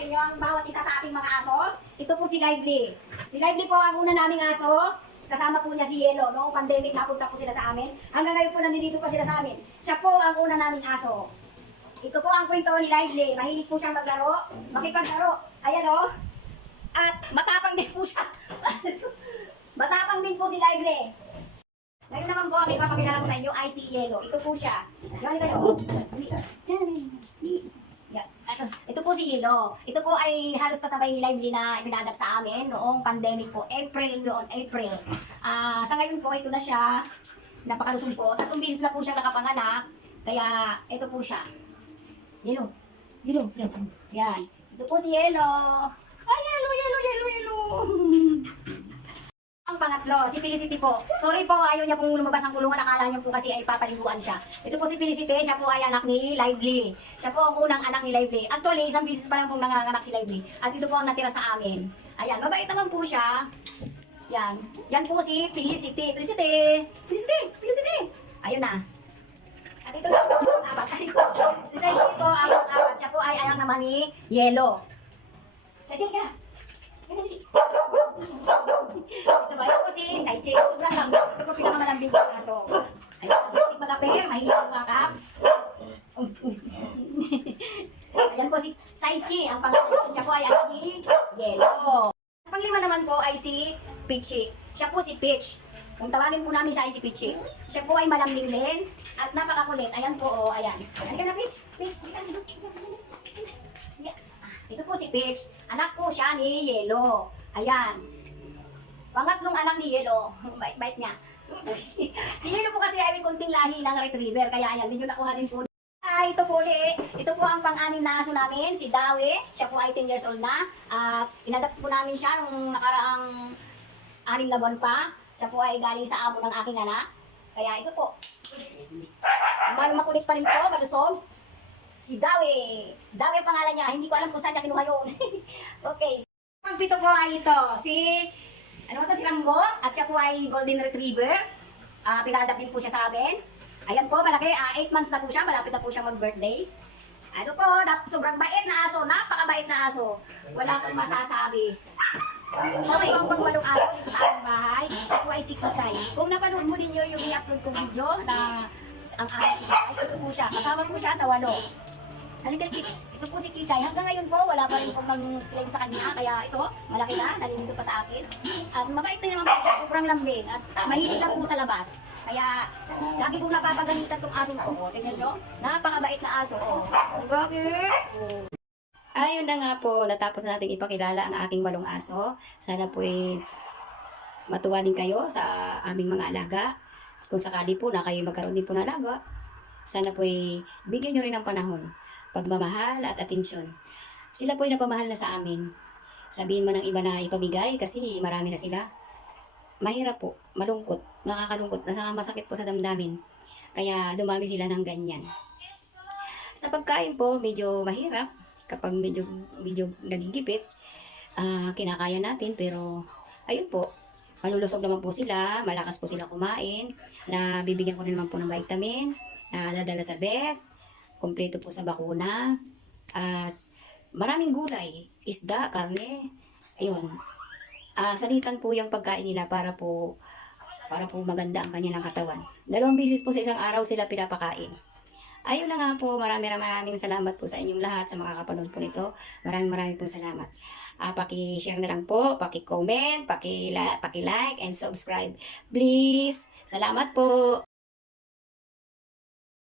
inyo ang bawat isa sa ating mga aso. Ito po si Lively. Si Lively po ang una naming aso. Kasama po niya si Yellow. Noong pandemic, napunta po sila sa amin. Hanggang ngayon po nandito pa sila sa amin. Siya po ang una naming aso. Ito po ang kwento ni Lively. Mahilig po siyang maglaro, makipaglaro. Ayan o. At matapang din po siya. Matapang din po si Lively. Ngayon naman po, ang ipapakilala ko sa inyo ay si Yellow. Ito po siya. Yan kayo. Yan. Ito po si Yellow. Ito po ay halos kasabay ni Lively na ipinadap sa amin noong pandemic po. April. Sa ngayon po, ito na siya. Napakalusog po. 3 beses na po siya nakapanganak. Kaya, ito po siya. Yellow. Yan. Ito po si Yellow. Ay, Yellow. Ang pangatlo, si Felicity po. Sorry po, ayaw niya pong lumabas ang kulungan. Akala niya po kasi ay papaliguan siya. Ito po si Felicity, siya po ay anak ni Lively. Siya po ang unang anak ni Lively. Actually, isang beses pa lang pong nanganganak si Lively. At ito po ang natira sa amin. Ayan, mabait naman po siya. Yan. Yan po si Felicity. Felicity. Ayun na. At ito na po ang apat. Si Saidi po ang apat. Siya po ay anak naman ni Yellow. Saidi ka. Ito po si Saichi. Sobrang lang. Ito po pinakamalambing na aso. Ayun, mahilig mag-aper, mahilig mag-makap. Ayan po si Saichi. Ang pangalan, siya po ay anak ni Yellow. Ang panglima naman po ay si Peachy. Siya po si Peach. Kung tawagin po namin siya ay si Peachy. Siya po ay malambing din at napakakulit. Ayan po, oh, ayan. Ayan ka na, Peach. Ito po si Peach. Anak po siya ni Yellow. Ayan. Pangatlong anak ni Yellow. Bait niya. Si Yellow po kasi ay may kunting lahi ng retriever. Kaya ayan, medyo nakuha din po. Ito po ulit. Ito po ang pang-anim na aso namin, si Dawi. Siya po ay 10 years old na. At inadapt po namin siya nung nakaraang 6 na buwan pa. Siya po ay galing sa amo ng aking anak. Kaya ito po. Makulit pa rin po, malusog. Si Dawi. Dawi ang pangalan niya. Hindi ko alam kung saan niya kinuha yun. Okay. Ang pito po ay ito. Si Rambo. At siya po ay golden retriever. Pinadap din po siya sa amin. Ayan po, malaki. 8 months na po siya. Malapit na po siya mag-birthday. Ito po, sobrang bait na aso. Napakabait na aso. Wala kang masasabi. Okay, ang pangwalong aso dito sa aking bahay. Siya po ay si Kikay. Kung napanood mo din yung i-upload kong video na ang aking si Kikay, ito po siya. Kasama po siya sa 8. Halika Kicks, ito po si Kikay. Hanggang ngayon po, wala pa rin pong mag-claim sa kanya. Kaya ito, malaki na, nalilito pa sa akin. At mabait na naman po, sobrang lambing. At mahilig lang po sa labas. Kaya, lagi kong napapagalitan tong aso ko. Tingnan nyo, napakabait na aso. Bakit? Ayun na nga po, natapos na natin ipakilala ang aking 8 aso. Sana po matuwa din kayo sa aming mga alaga. Kung sakali po na kayo magkaroon din po ng alaga, sana po bigyan nyo rin ng panahon, pagmamahal at atensyon. Sila po napamahal na sa amin. Sabihin mo ng iba na ipamigay kasi marami na sila. Mahirap po, malungkot, nakakalungkot, masakit po sa damdamin. Kaya dumami sila ng ganyan. Sa pagkain po, medyo mahirap. Kapag medyo nagigipit, kinakaya natin. Pero ayun po, malulusog naman po sila, malakas po sila kumain. Bibigyan ko rin naman po ng vitamin, nadala sa vet, kompleto po sa bakuna, at maraming gulay, isda, karne, ayun. Salitan po yung pagkain nila para po maganda ang kanilang katawan. 2 beses po sa isang araw sila pinapakain. Ayun na nga po, maraming salamat po sa inyong lahat, sa mga kapanood po nito. Maraming po salamat. Paki-share na lang po, paki-comment, paki-like and subscribe. Please, salamat po.